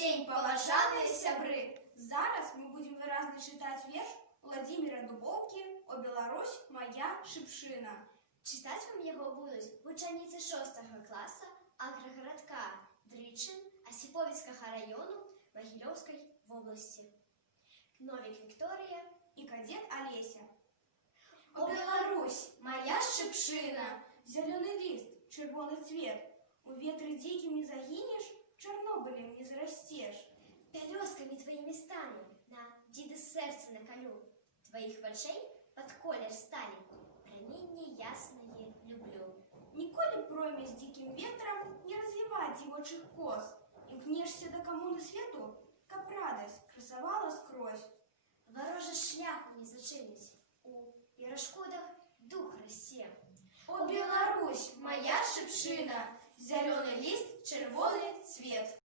день, паважаныя сябры! Зараз мы будем выразна читать верш Владимира Дубовки «О Беларусь, моя шыпшына». Читать вам его будут вучаніцы 6 класса агрогородка Дрычин Осиповицкого району Могилевской области. Новик Виктория и кадет Олеся. О Беларусь, моя шыпшына! Зеленый лист, червоный цвет. У ветры диким не загинешь, Чернобылем не зарастешь. Пялёстками твоими стану, на дзіды сердце наколю. Твоих вачэй под колер стали, променье ясное люблю. Николи промя с диким ветром не развивать девочих кос. Имкнешься до коммуны свету, как радость красовала скрозь. Вороже шляху не зачинить, у перешкодах дух рассе. О Беларусь, моя шыпшына, зеленый лист, червоный цвет.